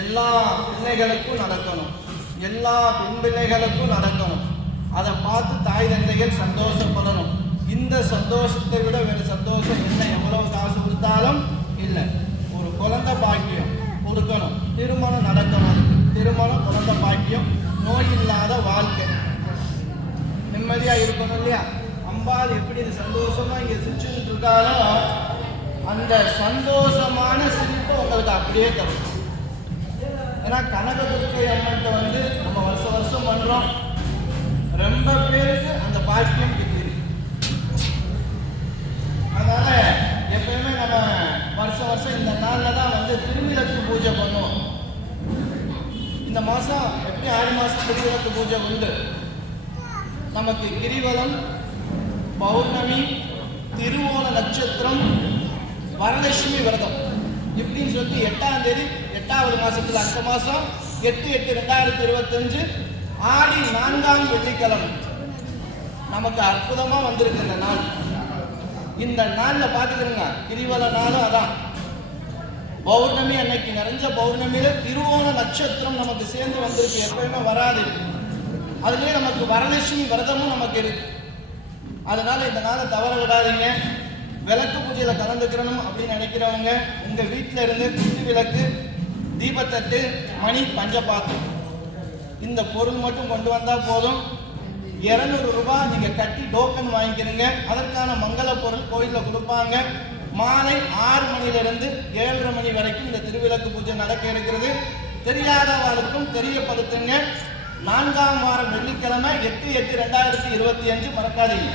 எல்லா பிள்ளைகளுக்கும் நடக்கணும், எல்லா பெண் பிள்ளைகளுக்கும் நடக்கணும். அதை பார்த்து தாய் தந்தைகள் சந்தோஷப்படணும். இந்த சந்தோஷத்தை விட வேறு சந்தோஷம் இல்லை. எவ்வளவு காசு கொடுத்தாலும் இல்லை. ஒரு குழந்தை பாக்கியம் கொடுக்கணும், திருமணம் நடக்கணும். திருமணம், குழந்தை பாக்கியம், நோய் இல்லாத வாழ்க்கை, நிம்மதியாக இருக்கணும் இல்லையா? அம்பாள் எப்படி இது சந்தோஷமா இங்கே சிரிச்சுட்டு இருக்காரோ அந்த சந்தோஷமான சிரிப்பை உங்களுக்கு அப்படியே தரும். ஏன்னா கனகதுர்க்கை அம்மன்ட்ட வந்து நம்ம வருஷம் வருஷம் பண்றோம். ரொம்ப பேருக்கு அந்த பாக்கியம் கிட்டிருக்கு. அதனால எப்பயுமே நம்ம வருஷம் வருஷம் இந்த நாளில் தான் வந்து திருவிளக்கு பூஜை பண்ணுவோம். இந்த மாதம் எப்படி 6 மாதம் திருவிளக்கு பூஜை உண்டு. நமக்கு கிரிவலம், பௌர்ணமி, திருவோண நட்சத்திரம், வரலட்சுமி விரதம் இப்படின்னு சொல்லி 8ஆம் தேதி 8வது மாதத்தில் அடுத்த மாதம் 8/8/2025 ஆடி 4ஆம் வெள்ளிக்கிழமை நமக்கு அற்புதமாக வந்திருக்கு இந்த நாள். இந்த நாளில் பார்த்துக்கிறோங்க, கிரிவல நாளும் அதான். பௌர்ணமி அன்னைக்கு நிறைஞ்ச பௌர்ணமியில திருவோண நட்சத்திரம் நமக்கு சேர்ந்து வந்திருக்கு. எப்பயுமே வராது. அதுலேயே நமக்கு வரலட்சுமி விரதமும் நமக்கு இருக்கு. அதனால இந்த நாளை தவற விடாதீங்க. விளக்கு பூஜையில் கலந்துக்கிறணும் அப்படின்னு நினைக்கிறவங்க உங்க வீட்டில இருந்து குத்து விளக்கு, தீபத்தட்டு, மணி, பஞ்சபாத்திரம் இந்த பொருள் மட்டும் கொண்டு வந்தா போதும். 200 ரூபாய் நீங்க கட்டி டோக்கன் வாங்கிக்கிறீங்க. அதற்கான மங்கள பொருள் கோயிலில் கொடுப்பாங்க. மாலை 6 மணியிலிருந்து 7:30 மணி வரைக்கும் இந்த திருவிளக்கு பூஜை நடக்க இருக்கிறது. தெரியாதவர்களுக்கும் தெரியப்படுத்துங்க. 4ஆம் வாரம் வெள்ளிக்கிழமை 8/8/2025 மறக்காதீங்க.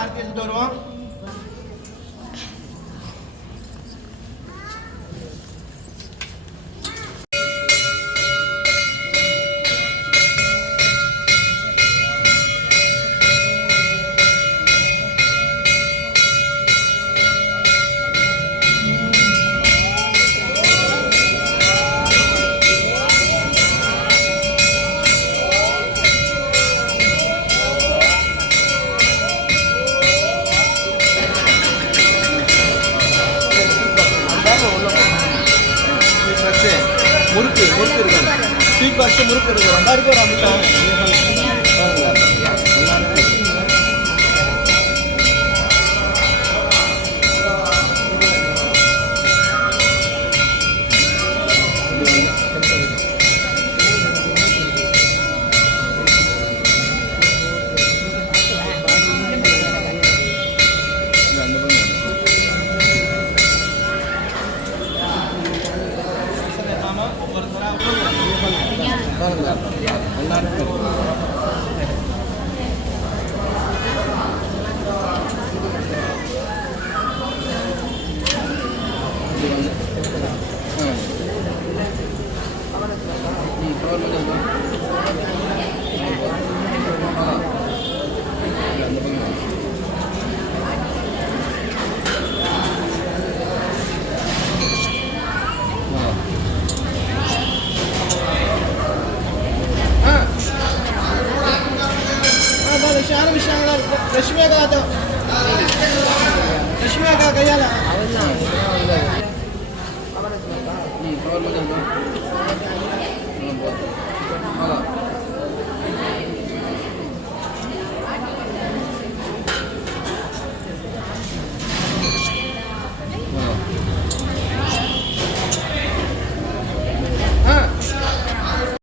ஆர்த்தி எடுத்துட்டு வருவோம். முறுக்கு இருக்கு, ஸ்வீட் பாக்ஸ் முறுக்கு இருக்கு. 2000 ரூபாய் रश्मि का तो रश्मि का कहिया ना आवला